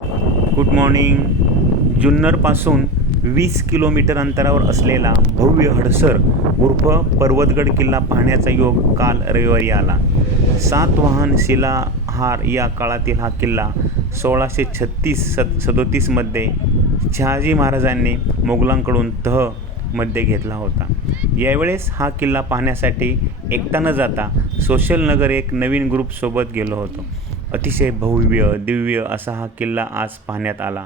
Good morning. जुन्नरपासून 20 kilometre अंतरावर असलेला भव्य हडसर उर्फ पर्वतगड किल्ला पाहण्याचा योग काल रविवारी आला. सातवाहन शिलाहार या काळातील हा किल्ला 1636-37 मध्ये शहाजी महाराजांनी मोगलांकडून तह मध्ये घेतला होता. यावेळेस हा किल्ला पाहण्यासाठी एकटा न जाता सोशल नगर एक नवीन ग्रुप सोबत गेलो होतो. अतिशय भव्य दिव्य असा हा किल्ला आज पाहण्यात आला.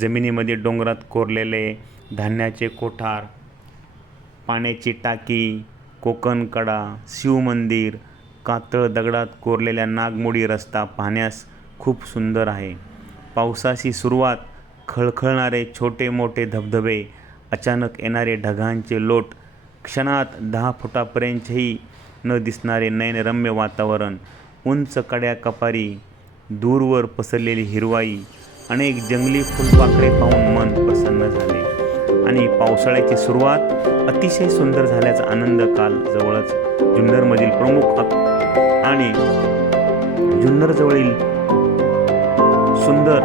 जमिनीमध्ये डोंगरात कोरलेले धान्याचे कोठार, पाण्याची टाकी, कोकण कडा, शिवमंदिर, कातळ दगडात कोरलेल्या नागमोडी रस्ता पाहण्यास खूप सुंदर आहे. पावसाची सुरुवात, खळखळणारे छोटे मोठे धबधबे, अचानक येणारे ढगांचे लोट, क्षणात 10 फुटापर्यंतही न दिसणारे नयनरम्य वातावरण, उंच कड्या कपारी, दूरवर पसरलेली हिरवाई, अनेक जंगली फुलपाखरे पाहून मन प्रसन्न झाले आणि पावसाळ्याची सुरुवात अतिशय सुंदर झाल्याचा आनंद काल जवळच जुन्नरमधील जुन्नरजवळील सुंदर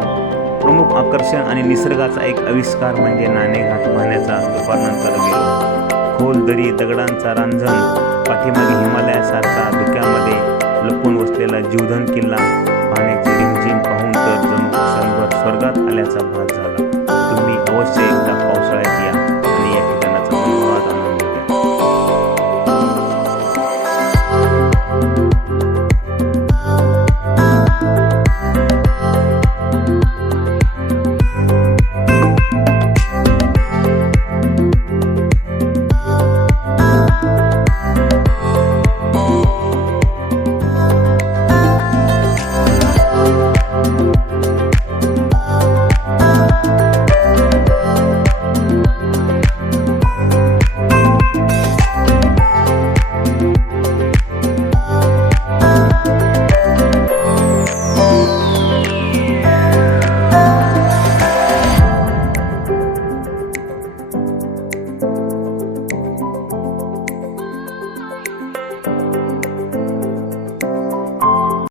प्रमुख आकर्षण आणि निसर्गाचा एक आविष्कार म्हणजे नाणेघाट पाहण्याचा दुपारनंतर गेलो. खोल दरी, दगडांचा रांजण, पाठीमागे हिमालयासारखा धुक्यामध्ये लपून बसलेला जीवधन किल्ला पाहण्याची रिमझिम पाहून तर जणू क्षणभर स्वर्गात आल्याचा भास झाला. तुम्ही अवश्य एकदा पावसाळ्यात या.